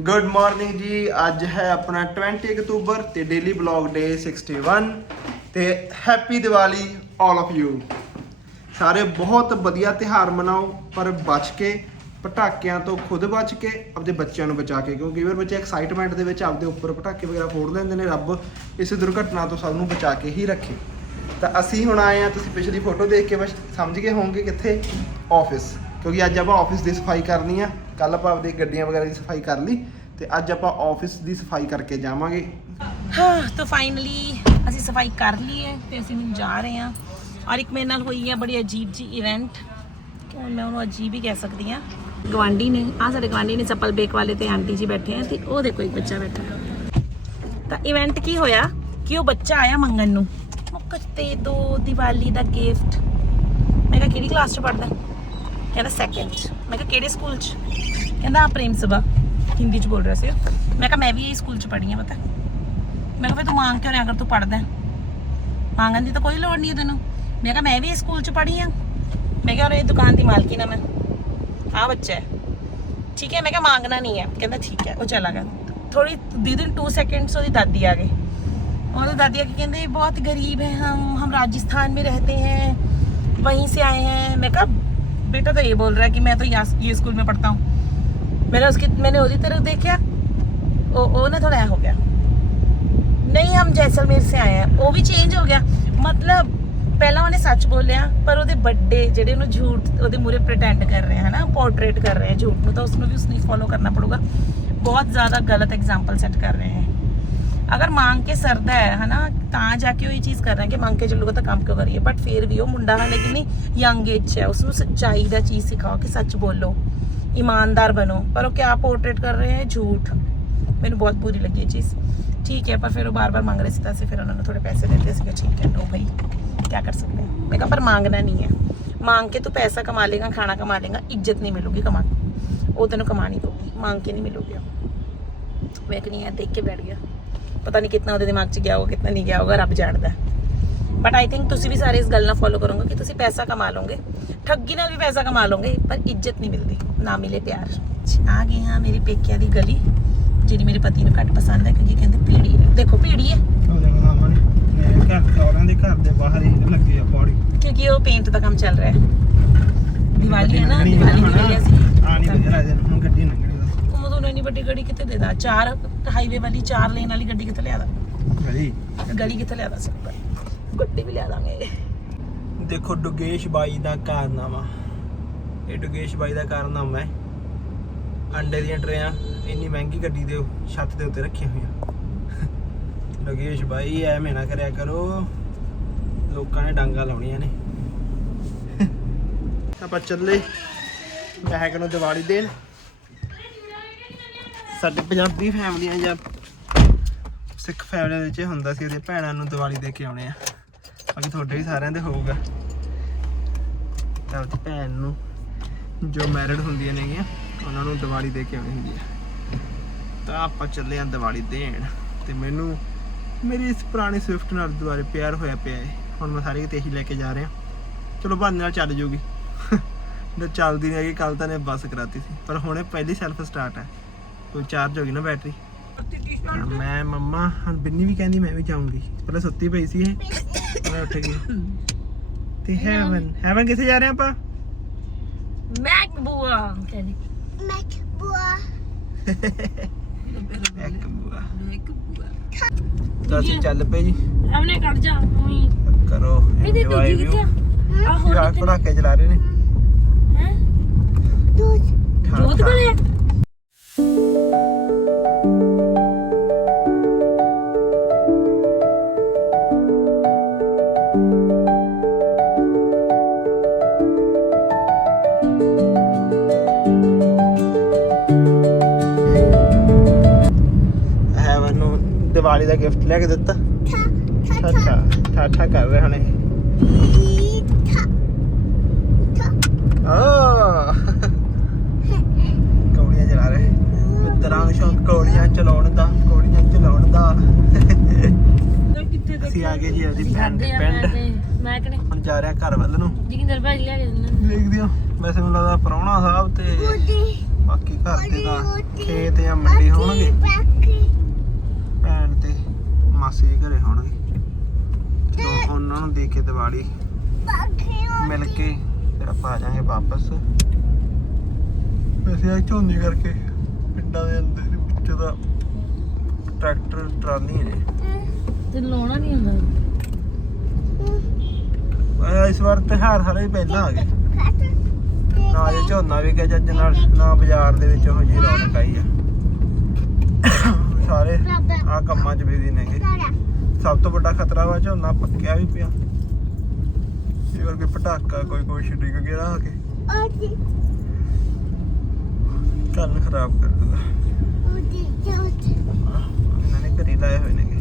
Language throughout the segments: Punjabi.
ਗੁੱਡ ਮਾਰਨਿੰਗ ਜੀ, ਅੱਜ ਹੈ ਆਪਣਾ 20 ਅਕਤੂਬਰ ਤੇ ਡੇਲੀ ਬਲੌਗ ਡੇ 61 ਤੇ happy Diwali all of you ਸਾਰੇ ਬਹੁਤ ਵਧੀਆ ਤਿਹਾਰ ਮਨਾਓ, ਪਰ ਬਚ ਕੇ, ਪਟਾਕਿਆਂ ਤੋਂ ਖੁਦ ਬਚ ਕੇ, ਆਪਦੇ ਬੱਚਿਆਂ ਨੂੰ ਬਚਾ ਕੇ, ਕਿਉਂਕਿ ਕਈ ਬੱਚੇ ਐਕਸਾਈਟਮੈਂਟ ਦੇ ਵਿੱਚ ਆਪਦੇ ਉੱਪਰ ਪਟਾਕੇ ਵਗੈਰਾ ਫੋੜ ਲੈਂਦੇ ਨੇ, ਰੱਬ ਇਸ ਦੁਰਘਟਨਾ ਤੋਂ ਸਭ ਨੂੰ ਬਚਾ ਕੇ ਹੀ ਰੱਖੇ। ਤਾਂ ਅਸੀਂ ਹੁਣ ਆਏ ਆ ਤੁਸੀਂ ਪਿਛਲੀ ਫੋਟੋ ਦੇਖ ਕੇ ਬਸ ਸਮਝ ਗਏ ਹੋਵੋਗੇ ਕਿੱਥੇ? ਆਫਿਸ ਕਿਉਂਕਿ ਅੱਜ ਆਪਾਂ ਆਫਿਸ ਦੀ ਸਫ਼ਾਈ ਕਰਨੀ ਆ। ਕੱਲ ਆਪਾਂ ਆਪਦੀ ਗੱਡੀਆਂ ਵਗੈਰਾ ਦੀ ਸਫ਼ਾਈ ਕਰ ਲਈ ਤੇ ਅੱਜ ਆਪਾਂ ਆਫਿਸ ਦੀ ਸਫ਼ਾਈ ਕਰਕੇ ਜਾਵਾਂਗੇ। ਹਾਂ, ਤਾਂ ਫਾਈਨਲੀ ਅਸੀਂ ਸਫ਼ਾਈ ਕਰ ਲਈ ਹੈ ਤੇ ਅਸੀਂ ਹੁਣ ਜਾ ਰਹੇ ਹਾਂ। ਔਰ ਇੱਕ ਮੇਰੇ ਨਾਲ ਹੋਈ ਹੈ ਬੜੀ ਅਜੀਬ ਜੀ ਇਵੈਂਟ ਕਿਉਂ ਮੈਂ ਉਹਨੂੰ ਅਜੀਬ ਹੀ ਕਹਿ ਸਕਦੀ ਹਾਂ। ਗਵਾਂਡੀ ਨੇ ਆ ਸਾਡੇ ਗਵਾਂਡੀ ਨੇ ਚੱਪਲ ਬੇਕ ਵਾਲੇ ਤੇ ਆਂਟੀ ਜੀ ਬੈਠੇ ਆ ਤੇ ਉਹ ਦੇਖੋ ਇੱਕ ਬੱਚਾ ਬੈਠਾ। ਤਾਂ ਇਵੈਂਟ ਕੀ ਹੋਇਆ? ਕਿ ਉਹ ਬੱਚਾ ਆਇਆ ਮੰਗਣ ਨੂੰ। ਮੁੱਕਰ ਤੇ ਦੋ ਦੀਵਾਲੀ ਦਾ ਗਿਫਟ ਮੈਂ ਕਿਹਾ, ਕਿਹੜੀ ਕਲਾਸ ਚ ਪੜਦਾ ਕਹਿੰਦਾ ਸੈਕੰਡ ਮੈਂ ਕਿਹਾ ਕਿਹੜੇ ਸਕੂਲ ਚ ਕਹਿੰਦਾ ਆ ਪ੍ਰੇਮ ਸਭਾ ਹਿੰਦੀ ਚ ਬੋਲ ਰਿਹਾ ਸੀ ਮੈਂ ਕਿਹਾ ਮੈਂ ਵੀ ਇਹ ਸਕੂਲ ਚ ਪੜ੍ਹੀ ਹਾਂ ਪਤਾ ਮੈਂ ਕਿਹਾ ਫਿਰ ਤੂੰ ਮੰਗ ਕਿਉਂ ਰਿਹਾ ਅਗਰ ਤੂੰ ਪੜਦਾ ਮੰਗਣ ਦੀ ਤਾਂ ਕੋਈ ਲੋੜ ਨਹੀਂ ਹੈ ਤੈਨੂੰ ਮੈਂ ਕਿਹਾ ਮੈਂ ਵੀ ਇਸ ਸਕੂਲ ਚ ਪੜ੍ਹੀ ਹਾਂ ਮੈਂ ਕਿਹਾ ਔਰ ਇਹ ਦੁਕਾਨ ਦੀ ਮਾਲਕੀਨ ਆ ਮੈਂ ਆ ਬੱਚਾ ਹੈ ਠੀਕ ਹੈ ਮੈਂ ਕਿਹਾ ਮੰਗਣਾ ਨਹੀਂ ਹੈ ਕਹਿੰਦਾ ਠੀਕ ਹੈ ਉਹ ਚਲਾ ਗਿਆ ਥੋੜੀ ਵਿਦਿਨ 2 सेकंड्स ਉਹਦੀ ਦਾਦੀ ਆ ਗਈ ਉਹਦੀ दादी आके कहते बहुत गरीब हैं हम हम राजस्थान में रहते हैं वहीं से आए हैं मैं कहा बेटा तो ये बोल रहा है कि मैं तो यहाँ ये स्कूल में पढ़ता हूँ मैंने उसकी मैंने ਉਹਦੀ तरफ देखा ਉਹ ਉਹ ਨਾ ਥੋੜਾ ਹੋ ਗਿਆ ਨਹੀਂ ਹਮ ਜੈਸਲਮੇਰ ਸੇ ਆਏ हैं ਉਹ ਵੀ ਚੇਂਜ ਹੋ ਗਿਆ ਮਤਲਬ ਪਹਿਲਾਂ ਉਹਨੇ ਸੱਚ ਬੋਲਿਆ ਪਰ ਉਹਦੇ ਵੱਡੇ ਜਿਹੜੇ ਉਹਨੂੰ ਝੂਠ ਉਹਦੇ ਮੂਰੇ ਪ੍ਰਟੈਂਡ ਕਰ ਰਹੇ ਹਨ ਨਾ ਪੋਰਟਰੇਟ ਕਰ ਰਹੇ ਹੈ ਝੂਠ ਨੂੰ ਤਾਂ ਉਸਨੂੰ ਵੀ ਉਸਨੇ ਫੋਲੋ ਕਰਨਾ ਪੜੂਗਾ ਬਹੁਤ ਜ਼ਿਆਦਾ ਗਲਤ ਐਗਜ਼ਾਮਪਲ ਸੈੱਟ ਕਰ ਰਹੇ ਹੈ ਅਗਰ ਮੰਗ ਕੇ ਸਰਦਾ ਹੈ, ਹਨਾ, ਤਾਂ ਜਾ ਕੇ ਉਹ ਇਹ ਚੀਜ਼ ਕਰ ਰਿਹਾ ਕਿ ਮੰਗ ਕੇ ਚੱਲੂਗਾ ਤਾਂ ਕੰਮ ਕਿਉਂ ਕਰੀਏ? ਬਟ ਫਿਰ ਵੀ ਉਹ ਮੁੰਡਾ ਹਾਲੇ ਕਿ ਨਹੀਂ ਯੰਗ ਏਜ 'ਚ ਹੈ ਉਸ ਨੂੰ ਸੱਚਾਈ ਦਾ ਚੀਜ਼ ਸਿਖਾਓ ਕਿ ਸੱਚ ਬੋਲੋ ਈਮਾਨਦਾਰ ਬਣੋ। ਪਰ ਉਹ ਕਿਆ ਪੋਰਟਰੇਟ ਕਰ ਰਹੇ ਹੈ? ਝੂਠ। ਮੈਨੂੰ ਬਹੁਤ ਬੁਰੀ ਲੱਗੀ ਇਹ ਚੀਜ਼। ਠੀਕ ਹੈ, ਪਰ ਫਿਰ ਉਹ ਬਾਰ-ਬਾਰ ਮੰਗ ਰਹੇ ਸੀ ਤਾਂ ਅਸੀਂ ਫਿਰ ਉਹਨਾਂ ਨੂੰ ਥੋੜੇ ਪੈਸੇ ਦਿੱਤੇ ਸੀਗੇ। ਠੀਕ ਹੈ ਲੋ ਭਾਈ ਕੀ ਕਰ ਸਕਦੇ ਹਾਂ? ਮੈਂ ਕਿਹਾ, ਪਰ ਮੰਗਣਾ ਨਹੀਂ ਹੈ। ਮੰਗ ਕੇ ਤੂੰ ਪੈਸਾ ਕਮਾ ਲੇਗਾ ਖਾਣਾ ਕਮਾ ਲੇਗਾ ਇੱਜ਼ਤ ਨਹੀਂ ਮਿਲੂਗੀ ਕਮਾ ਕੇ। ਉਹ ਤੈਨੂੰ ਕਮਾਣੀ ਪਊਗੀ, ਮੰਗ ਕੇ ਨਹੀਂ ਮਿਲੂਗੀ ਉਹ। ਮੈਂ ਕਹਿੰਦੀ ਆ ਦੇਖ ਕੇ ਬੈਠ ਗਿਆ। ਪਤਾ ਨਹੀਂ ਕਿੰਨਾ ਉਹਦੇ ਦਿਮਾਗ 'ਚ ਗਿਆ ਹੋਗਾ ਕਿੰਨਾ ਨਹੀਂ ਗਿਆ ਹੋਗਾ ਰੱਬ ਜਾਣਦਾ ਬਟ ਆਈ ਥਿੰਕ ਤੁਸੀਂ ਵੀ ਸਾਰੇ ਇਸ ਗੱਲ ਨਾਲ ਫੋਲੋ ਕਰੋਗੇ ਕਿ ਤੁਸੀਂ ਪੈਸਾ ਕਮਾ ਲਓਗੇ। ਠੱਗੀ ਨਾਲ ਵੀ ਪੈਸਾ ਕਮਾ ਲਓਗੇ ਪਰ ਇੱਜ਼ਤ ਨਹੀਂ ਮਿਲਦੀ ਨਾ ਮਿਲੇ ਪਿਆਰ। ਆ ਗਏ ਹਾਂ ਮੇਰੀ ਪੇਕਿਆਂ ਦੀ ਗਲੀ ਜਿਹੜੀ ਮੇਰੇ ਪਤੀ ਨੂੰ ਘੱਟ ਪਸੰਦ ਹੈ ਕਿਉਂਕਿ ਕਹਿੰਦੇ ਪੀੜੀ ਹੈ। ਦੇਖੋ ਪੀੜੀ ਹੈ। ਘਰ ਦੇ ਘਰ ਦੇ ਬਾਹਰ ਹੀ ਲੱਗੀ ਆ ਪੌੜੀ। ਕਿਉਂਕਿ ਉਹ ਪੇਂਟ ਦਾ ਕੰਮ ਚੱਲ ਰਿਹਾ ਹੈ। ਦੀਵਾਲੀ ਹੈ ਨਾ ਦੀਵਾਲੀ ਦੀ ਗਲੀ ਅਸੀਂ। ਆ ਨਹੀਂ ਵਧੀਆ ਲੱਗਦਾ ਹੁਣ ਗੱਡੀ ਲੰਘਣੀ ਉਦੋਂ ਇੰਨੀ ਵੱਡੀ ਗੱਡੀ ਕਿੱਥੇ ਦੇਦਾ ਚਾਰ ਹਾਈਵੇ ਵਾਲੀ ਚਾਰ ਲੇਨ ਵਾਲੀ ਗੱਡੀ ਕਿੱਥੇ ਲਿਆਦਾ ਗਲੀ ਗਲੀ ਕਿੱਥੇ ਲਿਆਦਾ ਸਕਦਾ ਗੱਡੀ ਵੀ ਲਿਆ ਦਾਂਗੇ। ਦੇਖੋ ਡੁਗੇਸ਼ ਬਾਈ ਦਾ ਕਾਰਨਾਮਾ। ਇਹ ਡੁਗੇਸ਼ ਬਾਈ ਦਾ ਕਾਰਨਾਮਾ ਹੈ। ਅੰਡੇ ਦੀਆਂ ਟਰੇਆਂ ਇੰਨੀ ਮਹਿੰਗੀ ਗੱਡੀ ਦੇ ਛੱਤ ਦੇ ਉੱਤੇ ਰੱਖੀਆਂ ਹੋਈਆਂ। ਡੁਗੇਸ਼ ਬਾਈ ਐਵੇਂ ਨਾ ਕਰਿਆ ਕਰੋ। ਲੋਕਾਂ ਨੇ ਡਾਂਗਾ ਲਾਉਣੀਆਂ ਨੇ। ਆਪਾਂ ਚੱਲੇ। ਮਹਿਕ ਨੂੰ ਦੀਵਾਲੀ ਦੇਣ। ਸਾਡੇ ਪੰਜਾਬੀ ਫੈਮਲੀਆਂ ਜਾਂ ਸਿੱਖ ਫੈਮਲੀਆਂ ਵਿੱਚ ਇਹ ਹੁੰਦਾ ਸੀ ਉਹਦੇ ਭੈਣਾਂ ਨੂੰ ਦੀਵਾਲੀ ਦੇ ਕੇ ਆਉਣੇ ਆ। ਬਾਕੀ ਤੁਹਾਡੇ ਵੀ ਸਾਰਿਆਂ ਦੇ ਹੋਊਗਾ। ਤਾਂ ਉਹਦੀ ਭੈਣ ਨੂੰ ਜੋ ਮੈਰਿਡ ਹੁੰਦੀਆਂ ਨੇਗੀਆਂ, ਉਹਨਾਂ ਨੂੰ ਦੀਵਾਲੀ ਦੇ ਕੇ ਆਉਣੀ ਹੁੰਦੀ ਹੈ ਤਾਂ ਆਪਾਂ ਚੱਲੇ ਆਂ ਦੀਵਾਲੀ ਦੇਣ। ਤੇ ਮੈਨੂੰ, ਮੇਰੀ ਇਸ ਪੁਰਾਣੀ ਸਵਿਫਟ ਨਾਲ ਦੁਬਾਰੇ ਪਿਆਰ ਹੋਇਆ ਪਿਆ ਹੈ ਹੁਣ ਮੈਂ ਸਾਰੇ ਕਿਤੇ ਇਹੀ ਲੈ ਕੇ ਜਾ ਰਿਹਾ। ਚਲੋ ਬਹਾਨੇ ਨਾਲ ਚੱਲ ਜੂਗੀ। ਨਾ ਚੱਲਦੀ ਨਹੀਂ ਹੈਗੀ ਕੱਲ ਤਾਂ ਨੇ ਬੱਸ ਕਰਾਤੀ ਸੀ। ਪਰ ਹੁਣੇ ਪਹਿਲੀ ਸੈਲਫ ਸਟਾਰਟ ਹੈ ਕੋਈ ਚਾਰਜ ਹੋ ਗਈ ਨਾ ਬੈਟਰੀ ਮੈਂ ਮੰਮਾ ਹੁਣ ਬਿੰਨੀ ਵੀ ਕਹਿੰਦੀ ਮੈਂ ਵੀ ਜਾਊਂਗੀ। ਪਹਿਲਾਂ ਸੁੱਤੀ ਪਈ ਸੀ ਇਹ। ਮੈਂ ਉੱਠ ਗਈ ਤੇ ਹੈਵਨ ਹੈਵਨ ਕਿੱਥੇ ਜਾ ਰਹੇ ਆਪਾਂ? ਮੈਕ ਬੂਆ ਕਹਿੰਦੀ ਇੱਕ ਬੁਆ। ਤਾਂ ਅਸੀਂ ਚੱਲ ਪਏ ਜੀ। ਹਮਨੇ ਕੱਢ ਜਾ ਉਹੀ। ਕਰੋ ਇਹਦੀ ਦੂਜੀ। ਕਿੱਥੇ ਆ? ਆਹੋ ਯਾਰ ਪੜਾਕੇ ਚਲਾ ਰਹੇ ਨੇ। ਹੈ? ਠਾ- ਜੋਤ ਠਾ। ਦਾ ਗਿਫਟ ਲੈ ਕੇ ਦਿੱਤਾ। ਠਾਠਾ ਠਾਠਾ ਕਰ ਰਹੇ ਹਣੇ। ਆ। ਕੌੜੀਆਂ ਚਲਾ ਰਹੇ। ਮਿੱਤਰਾਂ ਸ਼ੌਂਕ ਕੌੜੀਆਂ ਚਲਾਉਣ ਦਾ ਕੌੜੀਆਂ ਚਲਾਉਣ ਦਾ। ਅਸੀਂ ਆ ਗਏ ਜੀ ਆਪਦੀ ਭੈਣ ਦੇ ਪਿੰਡ। ਮੈਂ ਹੁਣ ਜਾ ਰਹੇ ਘਰ ਵੱਲ ਨੂੰ। ਜਿੰਦਰ ਭਾਜੀ ਲੈ ਕੇ ਦਿੰਦਾ ਦੇਖਦੇ ਹਾਂ ਵੈਸੇ ਮੈਨੂੰ ਲੱਗਦਾ ਪ੍ਰਾਹੁਣਾ ਸਾਹਿਬ ਤੇ ਬਾਕੀ ਘਰ ਦੇ ਤਾਂ ਖੇਤ ਜਾਂ ਮੰਡੀ ਹੋਣਗੇ। ਮਾਸੀ ਦੇ ਘਰੇ ਹੋਣਗੇ। ਜਦੋਂ ਉਹਨਾਂ ਨੂੰ ਦੇ ਕੇ ਦੀਵਾਲੀ ਮਿਲ ਕੇ ਫਿਰ ਆਪਾਂ ਆ ਜਾਾਂਗੇ ਵਾਪਸ। ਵੈਸੇ ਆ ਝੋਨੇ ਕਰਕੇ ਪਿੰਡਾਂ ਦੇ ਅੰਦਰ ਵਿੱਚ ਦਾ ਟਰੈਕਟਰ ਟਰਾਲੀ ਨੇ। ਤੇ ਲਾਉਣਾ ਨਹੀਂ ਹੁੰਦਾ। ਆ ਇਸ ਵਾਰ ਤਿਉਹਾਰ ਸਾਰੇ ਹੀ ਪਹਿਲਾਂ ਆ ਗਏ। ਨਾ ਜੇ ਝੋਨਾ ਵੀ ਗਿਆ ਜੱਜ ਨਾਲ ਨਾ ਬਾਜ਼ਾਰ ਦੇ ਵਿੱਚ ਉਹ ਰੌਣਕ ਆਈ ਆ। ਸਾਰੇ ਆ ਕੰਮਾਂ 'ਚ ਬਿਜ਼ੀ ਨੇਗੇ। ਸਭ ਤੋਂ ਵੱਡਾ ਖਤਰਾ ਵਾ ਝੋਨਾ ਪੱਕਿਆ ਵੀ ਪਿਆ। ਇਹ ਵਾਰ ਕੋਈ ਪਟਾਕਾ ਕੋਈ ਕੁਛ ਡਿੱਗ ਗਿਆ ਆ ਕੇ। ਕੰਨ ਖਰਾਬ ਕਰ ਦਿੰਦਾ। ਇਹਨਾਂ ਨੇ ਘਰੀ ਲਾਏ ਹੋਏ ਨੇਗੇ।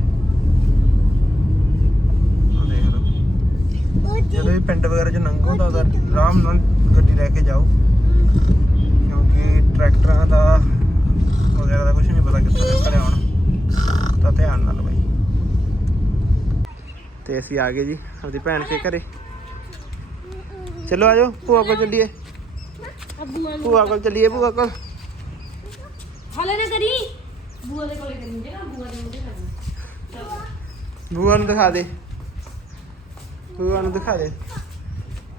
ਆ ਦੇਖ ਲਓ। ਜਦੋਂ ਵੀ ਪਿੰਡ ਵਗੈਰਾ ਚ ਲੰਘੋ ਤਾਂ ਆਰਾਮ ਨਾਲ ਗੱਡੀ ਲੈ ਕੇ ਜਾਓ। ਕਿਉਂਕਿ ਟਰੈਕਟਰਾਂ ਦਾ ਵਗੈਰਾ ਦਾ ਕੁਝ ਨਹੀਂ ਪਤਾ ਕਿੱਥੇ ਦੇ ਘਰੇ ਆਉਣ ਤਾਂ ਧਿਆਨ ਨਾਲ ਬਾਈ। ਤੇ ਅਸੀਂ ਆ ਗਏ ਜੀ ਆਪਦੀ ਭੈਣ ਕੇ ਘਰੇ। ਚਲੋ ਆਜੋ ਭੂਆ ਕੋਲ ਚੱਲੀਏ। ਭੂਆ ਕੋਲ ਚੱਲੀਏ ਭੂਆ ਕੋਲ। ਹਲੇ ਨਾ ਕਰੀ। ਬੂਆ ਦੇ ਕੋਲੇ ਕਰੀ ਜੇ ਨਾ ਬੂਆ ਦੇ ਮੁੰਡੇ ਕਰਨਾ ਭੂਆ ਨੂੰ ਦਿਖਾ ਦੇ। ਭੂਆ ਨੂੰ ਦਿਖਾ ਦੇ।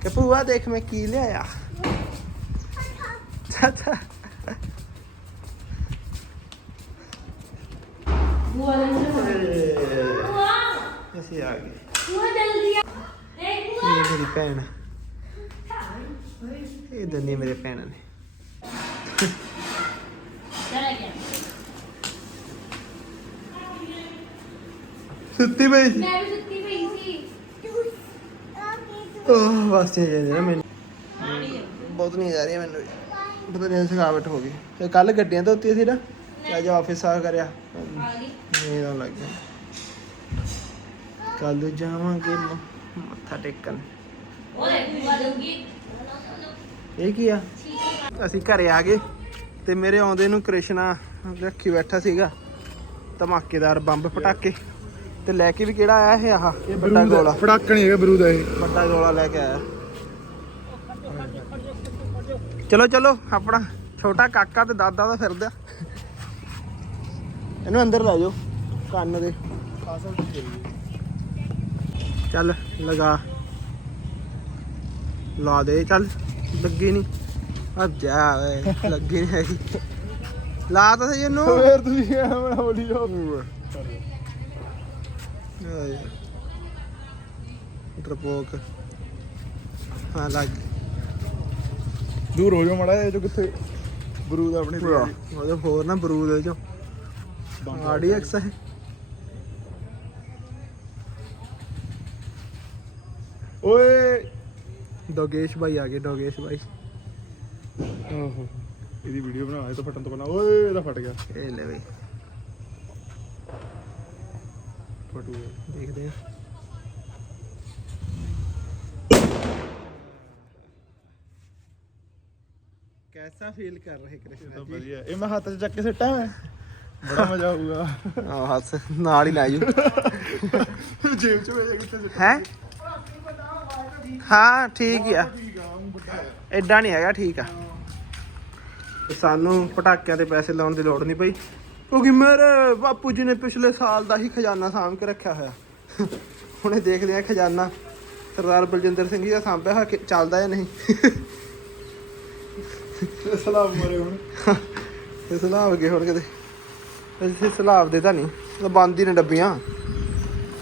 ਕਿ ਭੂਆ ਦੇਖ ਮੈਂ ਕੀ ਲਿਆਇਆ। ਚਾਚਾ। ਦੇ ਮੁੰਡੇ ਬੂਆ ਅਸੀਂ ਆ ਗਏ। ਬੂਆ ਜਲਦੀ ਆ। ਦੇਖ ਬੂਆ ਇਹ ਮੇਰੀ ਭੈਣ। ਇਹ ਦੋਨੇ ਮੇਰੇ ਭੈਣ ਨੇ। ਚਲੇ ਗਿਆ ਸੁੱਤੀ ਪਈ ਸੀ। ਮੈਂ ਵੀ ਸੁੱਤੀ ਪਈ ਸੀ। ਉਹ ਬਸ ਇਹ ਜਾਂਦੇ ਨਾ ਮੈਨੂੰ। ਬਹੁਤ ਨਹੀਂ ਜਾ ਰਹੀ ਮੈਨੂੰ। ਪਤਾ ਨਹੀਂ ਥਕਾਵਟ ਹੋ ਗਈ। ਤੇ ਕੱਲ ਗੱਡੀਆਂ ਧੋਤੀਆਂ ਸੀ ਨਾ। ਤੇ ਅੱਜ ਆਫਿਸ ਆ ਕਰਿਆ। ਆਉਣ ਲੱਗ ਗਿਆ। ਕੱਲ ਜਾਵਾਂਗੇ ਮੱਥਾ ਟੇਕਣ। ਇਹ ਕੀ ਆ? ਅਸੀਂ ਘਰੇ ਆ ਗਏ ਤੇ ਮੇਰੇ ਆਉਂਦੇ ਨੂੰ ਕ੍ਰਿਸ਼ਨਾ ਰੱਖੀ ਬੈਠਾ ਸੀਗਾ ਧਮਾਕੇਦਾਰ ਬੰਬ ਪਟਾਕੇ। ਤੇ ਲੈ ਕੇ ਵੀ ਕਿਹੜਾ ਆਇਆ ਇਹ ਆਹ? ਵੱਡਾ ਗੋਲਾ। ਪੜਾਕਣ ਹੈਗਾ ਬਰੂਦ ਇਹ। ਵੱਡਾ ਗੋਲਾ ਲੈ ਕੇ ਆਇਆ। ਚਲੋ ਚਲੋ ਆਪਣਾ ਛੋਟਾ ਕਾਕਾ ਤੇ ਦਾਦਾ ਦਾ ਫਿਰਦਾ ਇਹਨੂੰ ਅੰਦਰ ਲੈ ਜਾਓ। ਕੰਨ ਦੇ। ਚੱਲ ਲਗਾ। ਲਾ ਦੇ। ਚੱਲ ਲੱਗੀ ਨਹੀਂ ਆ ਜਾ ਵੇ ਲੱਗੀ ਨਹੀਂ ਹੈਗੀ। ਲਾ ਤਾਂ ਸਹੀ ਇਹਨੂੰ। ਫੇਰ ਤੁਸੀਂ ਐਵੇਂ ਬੋਲੀ ਜਾਓ। ਡਰਪੋਕ ਹਾਂ ਲੱਗ। ਦੂਰ ਹੋ ਜਾਓ ਮੜਾ ਇਹ ਜੋ ਕਿੱਥੇ ਬਰੂਦ ਆਪਣੀ ਜੀ। ਉਹਦੇ ਹੋਰ ਨਾ ਬਰੂਦ ਇਹ ਚੋਂ। ਬੰਦ ਆੜੀ ਐਕਸ ਹੈ ਓਏ ਡੋਗੇਸ਼ ਭਾਈ ਆ ਗਏ ਡੋਗੇਸ਼ ਭਾਈ ਆਹੋ ਇਹਦੀ ਵੀਡੀਓ ਬਣਾ ਇਹ ਤਾਂ ਫਟਣ ਤੋਂ ਪਹਿਲਾਂ ਓਏ ਇਹਦਾ ਫਟ ਗਿਆ। ਇਹ ਲੈ ਬਈ। ਫਟੂ ਦੇਖਦੇ ਆ। ਕੈਸਾ ਫੀਲ ਕਰ ਰਹੇ ਇਹ ਕ੍ਰਿਸ਼ਨ ਤਾਂ ਜੀ? ਵਧੀਆ। ਇਹ ਮੈਂ ਹੱਥ 'ਚ ਚੱਕ ਕੇ ਸਿੱਟਾਂ ਮੈਂ। ਬੜਾ ਮਜ਼ਾ ਆਊਗਾ। ਆਹ ਹੱਥ ਨਾਲ ਹੀ ਲਾਜੂ ਜੇਬ 'ਚ ਵੇਜੇ ਕਿੱਥੇ ਸਿੱਟਾਂ। ਹੈ? ਹਾਂ ਠੀਕ ਹੀ ਆ। ਐਡਾ ਨਹੀਂ ਹੈਗਾ ਠੀਕ ਆ। ਸਾਨੂੰ ਪਟਾਕਿਆਂ ਦੇ ਪੈਸੇ ਲਾਉਣ ਦੀ ਲੋੜ ਨਹੀਂ ਪਈ ਕਿਉਂਕਿ ਮੇਰੇ ਬਾਪੂ ਜੀ ਨੇ ਪਿਛਲੇ ਸਾਲ ਦਾ ਹੀ ਖਜ਼ਾਨਾ ਸਾਂਭ ਕੇ ਰੱਖਿਆ ਹੋਇਆ। ਹੁਣੇ ਦੇਖਦੇ ਆ ਖਜ਼ਾਨਾ। ਸਰਦਾਰ ਬਲਜਿੰਦਰ ਸਿੰਘ ਜੀ ਦਾ ਸਾਂਭਿਆ ਹੋਇਆ ਕਿ ਚੱਲਦਾ ਜਾਂ ਨਹੀਂ। ਸਲਾਮ ਮਾਰੇ ਹੁਣ। ਇਹ ਸਲਾਬ ਗਏ ਹੁਣ ਕਿਤੇ। ਸਲਾਬ ਦੇ ਤਾਂ ਨਹੀਂ ਬੰਦ ਹੀ ਨੇ ਡੱਬੀਆਂ।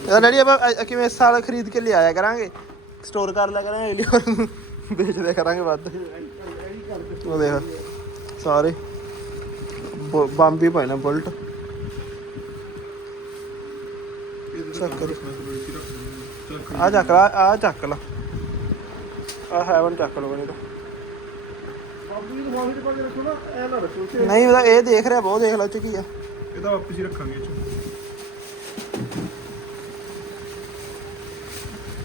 ਇਹਦਾ ਡੈਡੀ ਆਪਾਂ ਕਿਵੇਂ ਸਾਲ ਖਰੀਦ ਕੇ ਲਿਆਇਆ ਕਰਾਂਗੇ? ਸਟੋਰ ਕਰ ਲਿਆ ਕਰਾਂਗੇ ਅਗਲੀ ਵਾਰ ਨੂੰ। ਵੇਚ ਦਿਆ ਕਰਾਂਗੇ ਵੱਧ। ਉਹ ਦੇਖ ਸਾਰੇ ਬ- ਬੰਬ ਹੀ ਪਏ ਨੇ ਬੁਲਟ ਚੱਕਰ ਆ ਚੱਕ ਲਾ ਆ ਚੱਕ ਲਾ। ਆ ਹੈਵਨ ਚੱਕ ਲਓ ਨਹੀਂ ਤਾਂ ਬਾਬੂ ਜੀ ਨੂੰ ਹੌਲੀ ਪਾ ਕੇ ਰੱਖੋ ਨਾ ਐ ਨਾ ਰੱਖੋ ਨਹੀਂ ਉਹਦਾ ਇਹ ਦੇਖ ਰਿਹਾ ਬਹੁਤ ਦੇਖ ਲਾ ਚ ਕੀ ਆ। ਇਹਦਾ ਵਾਪਸ ਹੀ ਰੱਖਾਂਗੇ 'ਚ।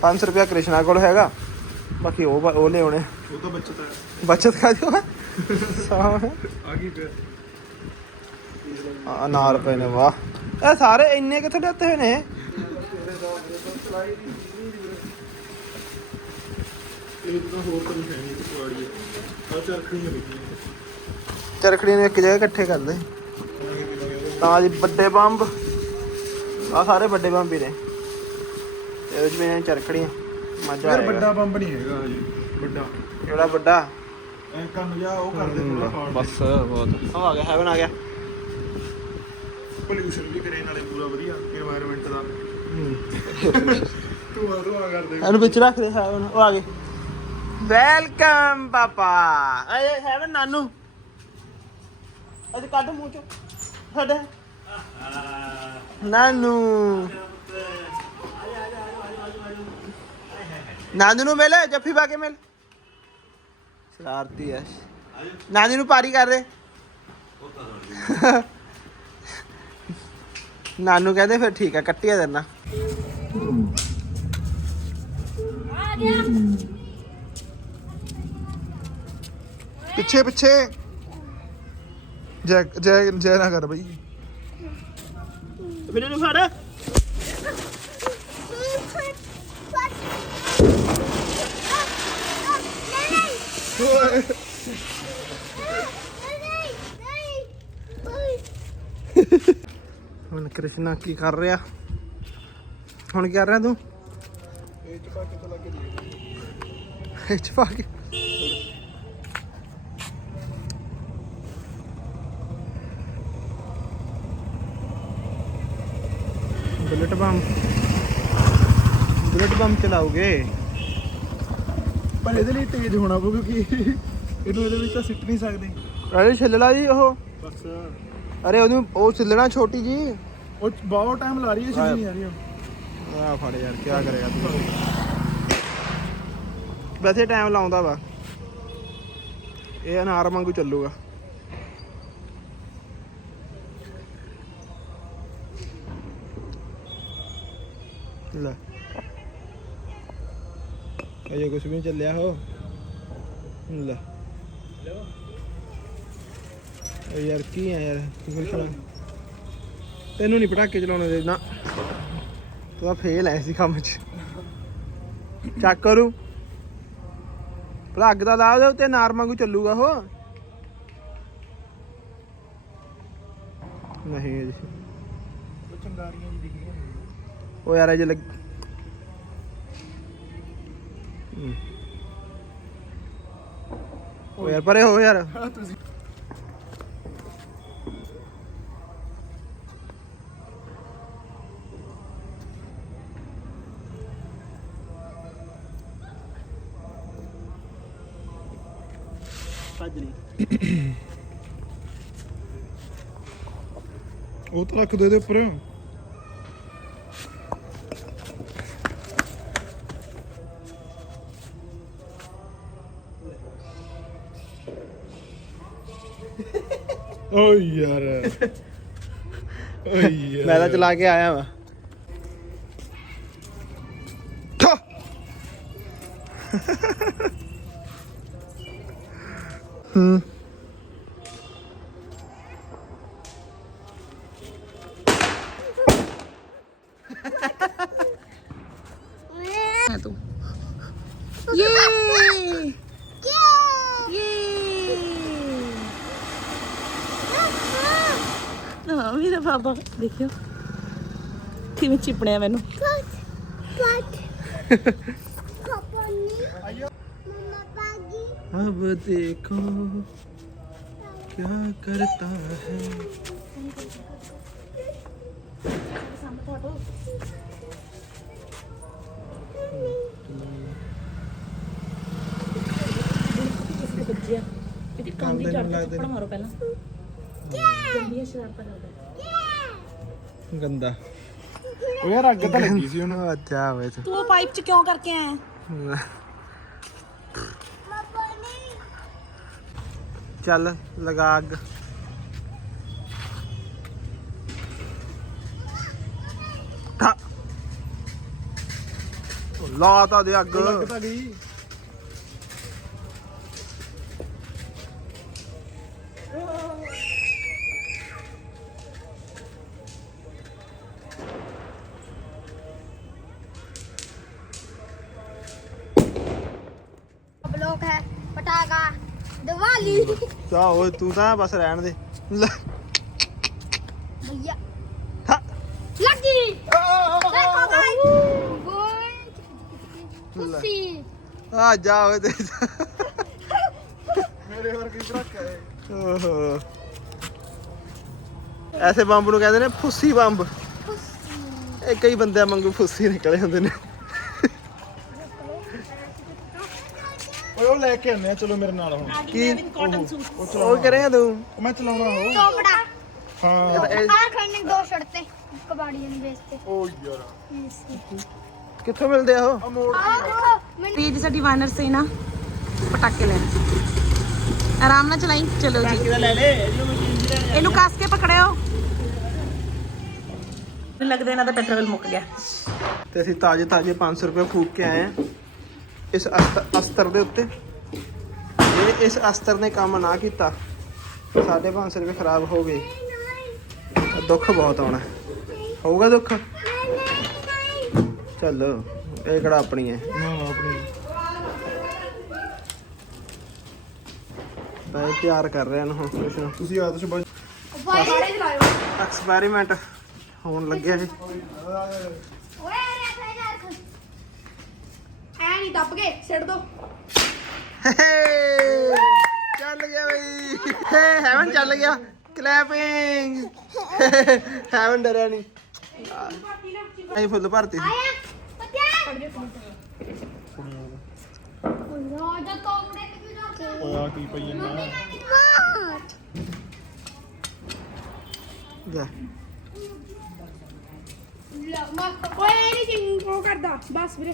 500 ਰੁਪਿਆ ਕ੍ਰਿਸ਼ਨਾ ਕੋਲ ਹੈਗਾ। ਬਾਕੀ ਉਹ ਉਹ ਲਿਆਉਣੇ। ਉਹ ਤਾਂ ਬਚਤ ਹੈ। ਬਚਤ ਕਰ ਦਿਓ ਸਾਹ ਆ ਗਈ ਫਿਰ। ਅਨਾਰ ਪਏ ਨੇ ਵਾਹ। ਇਹ ਸਾਰੇ ਇੰਨੇ ਕਿੱਥੇ ਦਿੱਤੇ ਹੋਏ ਨੇ? ਚਰਖੜੀ ਨੂੰ ਇੱਕ ਜਗ੍ਹਾ ਇਕੱਠੇ ਕਰ ਦੇ ਤਾਂ ਜੀ ਵੱਡੇ ਬੰਬ। ਆ ਸਾਰੇ ਵੱਡੇ ਬੰਬ ਹੀ ਨੇ। ਇਹੋ ਜਿਵੇਂ ਚਰਖੜੀਆਂ ਮਾਝਾ ਯਾਰ ਵੱਡਾ ਪੰਪ ਨਹੀਂ ਹੈਗਾ ਹਜੇ। ਵੱਡਾ। ਕਿਹੜਾ ਵੱਡਾ? ਐ ਕੰਮ ਜਾ ਉਹ ਕਰਦੇ ਥੋੜਾ ਪਾੜ ਬਸ ਬਹੁਤ। ਆ ਗਿਆ ਹੈਵਨ ਆ ਗਿਆ। ਪੋਲੂਸ਼ਨ ਵੀ ਕਰੇ ਨਾਲੇ ਪੂਰਾ ਵਧੀਆ এনवायरमेंट ਦਾ। ਤੂੰ ਆ ਰੋਆ ਕਰਦੇ ਇਹਨੂੰ ਵਿੱਚ ਰੱਖ ਦੇ ਹੈਵਨ ਉਹ ਆ ਗਏ। ਵੈਲਕਮ ਪਾਪਾ। ਆਏ ਹੈਵਨ ਨਾਨੂ। ਅੱਜ ਕੱਢ ਮੂੰਹ ਚੋਂ। ਸਾਡੇ। ਨਾਨੂ। ਨਾਨੂ ਨੂੰ ਮਿਲ ਜੱਫੀ ਪਾ ਕੇ ਮਿਲ। ਸ਼ਰਾਰਤੀ ਐ। ਨਾਨੀ ਨੂੰ ਪਾਰੀ ਕਰ ਦੇ। ਨਾਨੂ ਕਹਿੰਦੇ ਫਿਰ ਠੀਕ ਆ ਕੱਟਿਆ ਦੇਣਾ ਪਿੱਛੇ ਪਿੱਛੇ। ਜੈ ਜੈ ਜੈ ਨਾ ਕਰ ਬਈ। ਵੀਡੀਓ ਨੂੰ ਫੜ। ਹੁਣ ਕ੍ਰਿਸ਼ਨਾ ਕੀ ਕਰ ਰਿਹਾ? ਹੁਣ ਕੀ ਕਰ ਰਿਹਾ ਤੂੰ? ਇਹ ਚ ਪਾ ਕੇ ਤਾਂ ਲੱਗ ਇਹ ਚ ਪਾ ਕੇ। Bullet ਬੰਮ bullet ਬੰਮ ਚਲਾਓਗੇ? ਪਰ ਇਹਦੇ ਲਈ ਤੇਜ਼ ਹੋਣਾ ਪਊ ਕਿਉਂਕਿ ਇਹਨੂੰ ਇਹਦੇ ਵਿੱਚ ਤਾਂ ਸਿੱਟ ਨਹੀਂ ਸਕਦੇ। ਅਰੇ ਛਿੱਲਣਾ ਜੀ ਉਹ। ਬਸ। ਅਰੇ ਉਹਨੂੰ ਉਹ ਛਿੱਲਣਾ ਛੋਟੀ ਜੀ। ਉਹ ਬਹੁਤ ਟਾਈਮ ਲਾ ਰਹੀ ਹੈ ਛਿੱਲੀ ਨਹੀਂ ਆ ਰਹੀ ਆ ਫੜ ਯਾਰ ਕੀ ਕਰੇਗਾ ਤੂੰ? ਵੈਸੇ ਟਾਈਮ ਲਾਉਂਦਾ ਵਾ। ਇਹ ਅਨਾਰ ਵਾਂਗੂ ਚੱਲੂਗਾ। ਲੈ। ਅਜੇ ਕੁਝ ਵੀ ਨਹੀਂ ਚੱਲਿਆ ਹੋ ਲੈ। ਓ ਯਾਰ ਕੀ ਆ ਯਾਰ ਤੂੰ ਤੈਨੂੰ ਨਹੀਂ ਪਟਾਕੇ ਚਲਾਉਣੇ ਦੇ ਨਾ। ਤੂੰ ਤਾਂ ਫੇਲ ਐ ਸੀ ਕੰਮ 'ਚ। ਚੱਕ ਕਰੂ। ਪਲੱਗ ਦਾ ਲਾ ਦੇ ਉੱਤੇ ਨਾਰ ਵਾਂਗੂ ਚੱਲੂਗਾ ਉਹ। ਨਹੀਂ ਜੀ ਉਹ ਚੰਗਾਰੀਆਂ ਜੀ ਦਿਖੀਆਂ ਉਹ ਯਾਰ ਅਜੇ ਲੱਗ ਯਾਰ ਪਰੇ ਹੋ ਯਾਰ ਹਾਂ ਤੁਸੀਂ ਭੱਜ ਲਈ ਉਹ ਤਾਂ ਰੱਖ ਦੋ ਇਹਦੇ ਉੱਪਰ ਓ ਯਾਰ। ਓ ਯਾਰ ਮੈਂ ਤਾਂ ਚਲਾ ਕੇ ਆਇਆ ਵਾ। ਹੂੰ ਹੈ ਤੂੰ ਯੇ ਯੇ ਨਾ ਮੇਰਾ ਬਾਬਾ ਦੇਖਿਓ ਕਿਵੇਂ ਚਿਪਣਿਆ ਮੈਨੂੰ अब देखो क्या करता है ਬੱਜਿਆ ਇਹਦੀ ਕੰਨ ਦੀ ਕੰਨ ਜੜ ਨੂੰ ਤੇ ਲੱਗਦੇ ਥੱਪੜ ਨੇ। ਮਾਰੋ ਪਹਿਲਾਂ ਗੰਦੀਆਂ ਸ਼ਰਾਰਤਾਂ ਕਰਦਾ ਗੰਦਾ। ਉਹ ਯਾਰ ਅੱਗ ਤਾਂ ਲੱਗੀ ਸੀ ਉਹਨੂੰ। ਅੱਛਾ ਵੇ ਤੂੰ। ਤੂੰ ਪਾਈਪ 'ਚ ਕਿਉਂ ਕਰਕੇ ਆਇਆ? ਚੱਲ ਲਗਾ ਅੱਗ। ਠਾ। ਲਾ ਤਾਂ ਦੇ ਅੱਗ। ਲੱਗ ਤਾਂ ਦੀਵਾਲੀ। ਚਾ ਓਏ ਤੂੰ ਤਾਂ ਬਸ ਰਹਿਣ ਦੇ। ਭਈਆ। ਜਾ ਐਸੇ ਬੰਬ ਨੂੰ ਕਹਿੰਦੇ ਨੇ ਫੁੱਸੀ ਬੰਬ। ਇਹ ਕਈ ਬੰਦਿਆਂ ਵਾਂਗੂ ਫੁੱਸੀ ਨਿਕਲੇ ਹੁੰਦੇ ਨੇ। ਕੇ ਆਉਂਦੇ ਆ ਚਲੋ ਮੇਰੇ ਨਾਲ ਹੁਣ। ਕੀ? ਕਾਟਨ ਸੂਟ ਉਹ ਉਹ ਚਲਾਉਣਾ। ਤੂੰ? ਉਹ ਮੈਂ ਚਲਾਉਣਾ ਹੋ ਚੋਪੜਾ। ਹਾਂ। ਆਹ ਖੜਨੇ ਦੋ ਸ਼ਰਤੇ ਕਬਾੜੀਆਂ ਦੇ ਬੇਸ ਓ ਯਾਰ। ਕਿੱਥੋਂ ਮਿਲਦੇ ਆ ਉਹ? ਆ ਮੋੜ। ਸਾਡੀ ਵਾਨਰ ਸੇ ਨਾ ਪਟਾਕੇ ਲੈ ਆਰਾਮ ਨਾਲ ਚਲਾਈ ਚਲੋ ਜੀ। ਇਹਨੂੰ ਕੱਸ ਕੇ ਪਕੜਿਓ। ਮੈਨੂੰ ਲੱਗਦਾ ਇਹਨਾਂ ਪੈਟਰੋਲ ਮੁੱਕ ਗਿਆ। ਤੇ ਅਸੀਂ ਤਾਜ਼ੇ ਤਾਜ਼ੇ 500 ਰੁਪਏ ਫੂਕ ਕੇ ਆਏ ਆ ਇਸ ਅਸਤਰ ਦੇ ਉੱਤੇ। ਜੇ ਇਸ ਅਸਤਰ ਨੇ ਕੰਮ ਨਾ ਕੀਤਾ 550 ਰੁਪਏ ਖਰਾਬ ਹੋ ਗਏ ਦੁੱਖ ਬਹੁਤ ਆਉਣਾ। ਹੋਊਗਾ ਦੁੱਖ? ਚੱਲ ਇਹ ਕਿਹੜਾ ਆਪਣੀ ਹੈ? ਆਪਣੀ ਤਿਆਰ ਕਰ ਰਹੇ ਹਨ ਹੁਣ ਨੂੰ। ਤੁਸੀਂ ਆ ਤੁਸੀਂ ਬਾਈ ਐਕਸਪੈਰੀਮੈਂਟ ਹੋਣ ਲੱਗਿਆ ਇਹ। ਓਏ ਰੱਖ ਰੱਖ। ਐ ਨਹੀਂ ਦੱਬ ਕੇ ਛੱਡ ਦੋ। ਹੇ, ਚੱਲ ਗਿਆ ਬਈ। ਹੈਵਨ ਚੱਲ ਗਿਆ। ਕਲੈਪਿੰਗ ਹੈਵਨ ਡਰਿਆ ਨਹੀਂ ਅਸੀਂ ਫੁੱਲ ਭਰਤੇ ਸੀ। ਆਇਆ ਪਤਾ ਉਹ ਦਾ ਕਮਰੇ ਤੇ ਵੀ ਰੱਖ ਹੋਇਆ ਕੀ ਪਈ ਜਾਂਦਾ ਮਾਂ ਲੈ ਲਾ ਮਾ ਕੋਈ ਨਹੀਂ ਕਿੰਗ ਕਰਦਾ। ਬਸ ਵੀਰੇ।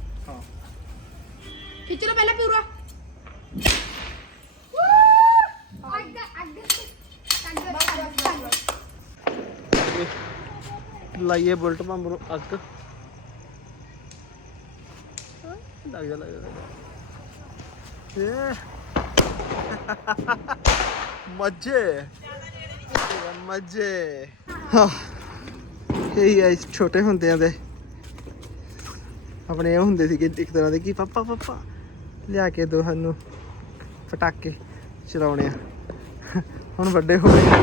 ਖਿੱਚ ਲਓ ਪਹਿਲਾਂ ਪੂਰਾ। ਲਾਈਏ ਬੁਲਟ ਪੰਪ ਨੂੰ ਅੱਗ। ਲੱਗ ਜਾ ਲੱਗ ਜਾ ਮਜੇ ਮਜੇ ਇਹ ਗਾਇਸ ਛੋਟੇ ਹੁੰਦਿਆਂ ਦੇ। ਆਪਣੇ ਇਹ ਹੁੰਦੇ ਸੀਗੇ ਇੱਕ ਤਰ੍ਹਾਂ ਦੇ ਕਿ ਪਾਪਾ ਪਾਪਾ। ਲਿਆ ਕੇ ਦੋ ਸਾਨੂੰ ਪਟਾਕੇ ਚਲਾਉਣੇ ਆ। ਹੁਣ ਵੱਡੇ ਹੋ ਗਏ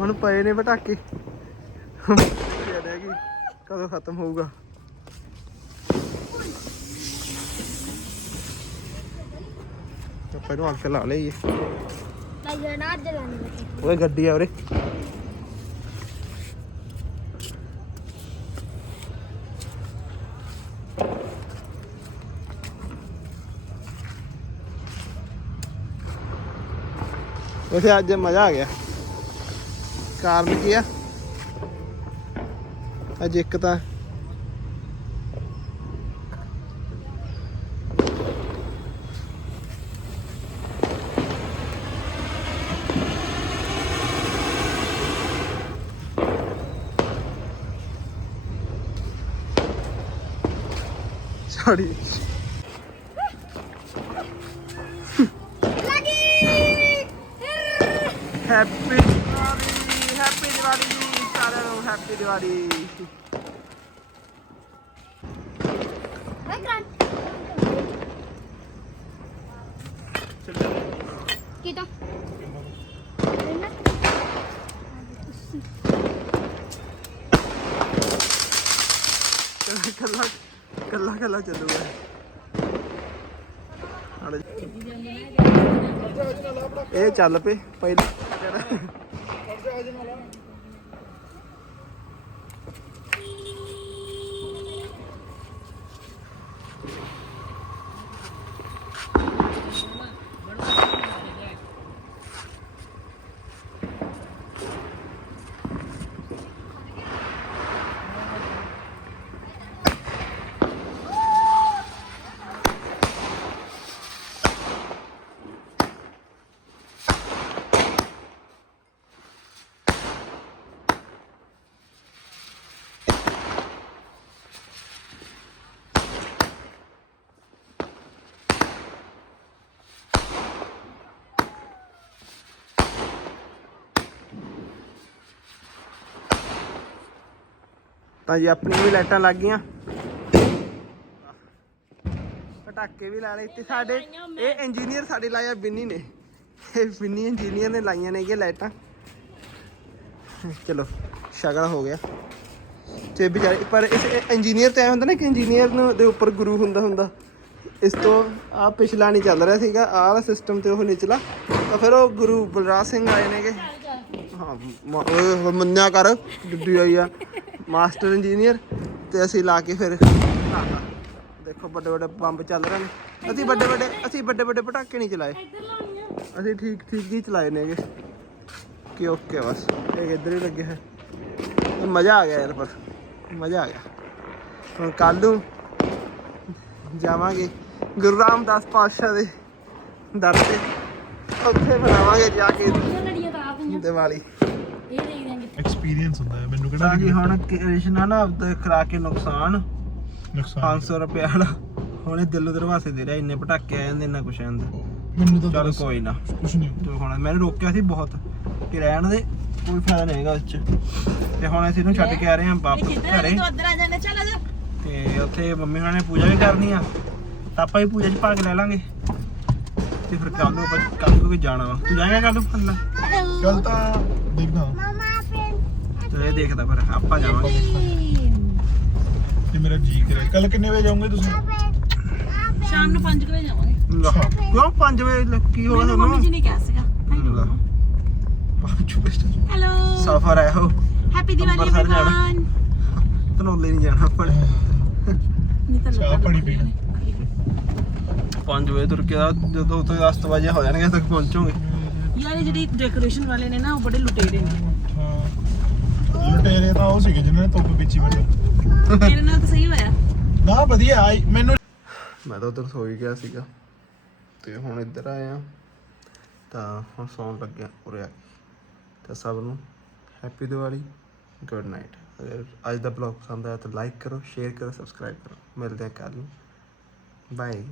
ਹੁਣ ਪਏ ਨੇ ਪਟਾਕੇ। ਕਦੋਂ ਖਤਮ ਹੋਊਗਾ। ਆਪਾਂ ਨੂੰ ਅੱਗ ਲਾ ਲਈ ਮੈਂ ਜਨਾਬ ਜਲਾਣੀ ਉਹ ਗੱਡੀ ਆ ਉਰੇ। ਵੈਸੇ ਅੱਜ ਮਜ਼ਾ ਆ ਗਿਆ। ਕਾਰਨ ਕੀ ਆ? ਅੱਜ ਇੱਕ ਤਾਂ ਸੌਰੀ dari itu. Kita. ਕੱਲਾ ਕੱਲਾ ਕੱਲਾ ਚੱਲੂਗਾ ਇਹ ਚੱਲ ਪਏ ਪਹਿਲਾਂ ਹਾਂਜੀ ਆਪਣੀ ਵੀ ਲਾਈਟਾਂ ਲੱਗ ਗਈਆਂ। ਪਟਾਕੇ ਵੀ ਲਾ ਲਏ ਤੇ ਸਾਡੇ। ਇਹ ਇੰਜੀਨੀਅਰ ਸਾਡੇ ਲਾਇਆ, ਬਿੰਨੀ ਨੇ। ਇਹ ਬਿੰਨੀ ਇੰਜੀਨੀਅਰ ਨੇ ਲਾਈਆਂ ਨੇ ਇਹ ਲਾਈਟਾਂ। ਚਲੋ ਸ਼ਗਨ ਹੋ ਗਿਆ। ਤੇ ਵਿਚਾਰੇ, ਪਰ ਇਸ ਇੰਜੀਨੀਅਰ ਤੇ ਐ ਹੁੰਦਾ ਨਾ ਕਿ ਇੰਜੀਨੀਅਰ ਨੂੰ ਦੇ ਉੱਪਰ ਗੁਰੂ ਹੁੰਦਾ ਹੁੰਦਾ। ਇਸ ਤੋਂ ਆ ਪਿਛਲਾ ਨਹੀਂ ਚੱਲ ਰਿਹਾ ਸੀਗਾ, ਆਹ ਸਿਸਟਮ ਤੇ ਉਹ ਨਿਚਲਾ। ਤਾਂ ਫਿਰ ਉਹ ਗੁਰੂ ਬਲਰਾਜ ਸਿੰਘ ਆਏ ਨੇਗੇ। ਹਾਂ ਮੰਨਿਆ ਕਰ, ਡੁੱਡੀ ਆਈ ਆ। ਮਾਸਟਰ ਇੰਜੀਨੀਅਰ ਤੇ ਅਸੀਂ ਲਾ ਕੇ ਫਿਰ। ਦੇਖੋ ਵੱਡੇ ਵੱਡੇ ਬੰਬ ਚੱਲ ਰਹੇ ਨੇ। ਅਸੀਂ ਵੱਡੇ ਵੱਡੇ ਅਸੀਂ ਵੱਡੇ ਵੱਡੇ ਪਟਾਕੇ ਨਹੀਂ ਚਲਾਏ। ਅਸੀਂ ਠੀਕ ਠੀਕ ਹੀ ਚਲਾਏ ਨੇਗੇ ਕਿ ਓਕੇ ਬਸ ਇਹ ਇੱਧਰ ਹੀ ਲੱਗੇ ਹੈ। ਮਜ਼ਾ ਆ ਗਿਆ ਯਾਰ ਪਰ ਮਜ਼ਾ ਆ ਗਿਆ। ਹੁਣ ਕੱਲ ਨੂੰ ਜਾਵਾਂਗੇ ਗੁਰੂ ਰਾਮਦਾਸ ਪਾਤਸ਼ਾਹ ਦੇ ਦਰ ਤੇ। ਉੱਥੇ ਮਨਾਵਾਂਗੇ ਜਾ ਕੇ ਦੀਵਾਲੀ। ਐਕਸਪੀਰੀਅੰਸ ਹੁੰਦਾ ਹੈ ਮੈਨੂੰ ਕਿਹੜਾ ਜੀ ਹੁਣ ਕ੍ਰਿਸ਼ਨਾ ਨਾ ਆਪਦਾ ਕਰਾ ਕੇ ਨੁਕਸਾਨ ਨੁਕਸਾਨ 500 ਰੁਪਏ ਵਾਲਾ। ਹੁਣ ਇਹ ਦਿਲੋਂ ਦਰਵਾਸੇ ਦੇ ਰਿਹਾ ਇੰਨੇ ਪਟਾਕੇ ਆ ਜਾਂਦੇ ਇੰਨਾ ਕੁਛ ਆ ਜਾਂਦਾ। ਮੈਨੂੰ ਤਾਂ ਚਲ ਕੋਈ ਨਾ। ਕੁਛ ਨਹੀਂ। ਤੇ ਹੁਣ ਮੈਨੂੰ ਰੋਕਿਆ ਸੀ ਬਹੁਤ ਕਿ ਰਹਿਣ ਦੇ ਕੋਈ ਫਾਇਦਾ ਨਹੀਂ ਹੈਗਾ ਉਸ ਚ। ਤੇ ਹੁਣ ਅਸੀਂ ਇਹਨੂੰ ਛੱਡ ਕੇ ਆ ਰਹੇ ਹਾਂ ਵਾਪਸ ਕਿੱਧਰ ਘਰੇ। ਤੂੰ ਅੰਦਰ ਆ ਜਾਣਾ ਚੱਲ ਆ ਜਾ। ਤੇ ਉੱਥੇ ਮੰਮੀ ਹੋਣਾ ਨੇ ਪੂਜਾ ਵੀ ਕਰਨੀ ਆ। ਤਾਂ ਆਪਾਂ ਵੀ ਪੂਜਾ 'ਚ ਭਾਗ ਲੈ ਲਾਂਗੇ। ਤੇ ਫਿਰ ਕੱਲ ਨੂੰ ਆਪਾਂ ਕੱਲ ਨੂੰ ਵੀ ਜਾਣਾ ਵਾ। ਤੂੰ ਜਾਏਗਾ ਕੱਲ ਨੂੰ ਕੱਲ ਤਾਂ ਦੇਖਦਾ ਮਮਾ ਪਿੰਡ ਦੇਖਦਾ ਪਰ ਆਪਾਂ ਜਾਵਾਂਗੇ। ਤੇ ਮੇਰਾ ਜੀ ਕਰੇ। ਕੱਲ ਕਿੰਨੇ ਵਜੇ ਜਾਓਗੇ ਤੁਸੀਂ? ਸ਼ਾਮ ਨੂੰ 5 ਵਜੇ ਜਾਵਾਂਗੇ। ਕਿਉਂ 5 ਵਜੇ ਲ- ਕੀ ਹੋ ਜੀ ਨੇ ਕਿਹਾ ਸੀਗਾ। ਪਾਚੂ ਬੈਸਟ ਹੈਲੋ ਸਫਰ ਹੈ ਉਹ। ਹੈਪੀ ਦੀਵਾਲੀ ਜਾਣਾ। ਐਵਰੀਵਨ ਤਨੋਲੇ ਨਹੀਂ ਜਾਣਾ ਆਪਾਂ। ਨੇ। ਨਹੀਂ ਤਾਂ ਚਾਹ ਪਾਣੀ। ਪੀਣਾ। 5 ਵਜੇ ਤੁਰ ਕੇ ਆ, ਜਦੋਂ ਉੱਥੇ 10 ਵਜੇ ਹੋ ਜਾਣਗੇ ਤੱਕ ਪਹੁੰਚੋਗੇ। ਯਾਰ ਇਹ ਜਿਹੜੀ ਡੈਕੋਰੇਸ਼ਨ ਵਾਲੇ ਨੇ ਨਾ ਉਹ ਬੜੇ ਲੁਟੇਰੇ ਨੇ। ਹਾਂ ਲੁਟੇਰੇ ਤਾਂ ਉਹ ਸੀਗੇ ਜਿਨ੍ਹਾਂ ਨੇ ਧੁੱਪ ਵਿੱਚ ਹੀ ਮੈਨੂੰ ਮੇਰੇ ਨਾਲ ਤਾਂ ਸਹੀ ਹੋਇਆ। ਨਾ ਵਧੀਆ ਆਈ ਮੈਨੂੰ ਮੈਂ ਤਾਂ ਉਧਰ ਸੋ ਹੀ ਗਿਆ ਸੀਗਾ। ਤੇ ਹੁਣ ਇੱਧਰ ਆਇਆ ਤਾਂ ਹੁਣ ਸੌਣ ਲੱਗਿਆ ਉਰੇ ਆ ਕੇ। ਤਾਂ ਸਭ ਨੂੰ ਹੈਪੀ ਦੀਵਾਲੀ ਗੁੱਡ ਨਾਈਟ ਅਗਰ ਅੱਜ ਦਾ ਬਲੌਗ ਪਸੰਦ ਆਇਆ ਤਾਂ ਲਾਈਕ ਕਰੋ ਸ਼ੇਅਰ ਕਰੋ ਸਬਸਕ੍ਰਾਈਬ ਕਰੋ। ਮਿਲਦੇ ਹਾਂ ਕੱਲ ਨੂੰ। ਬਾਏ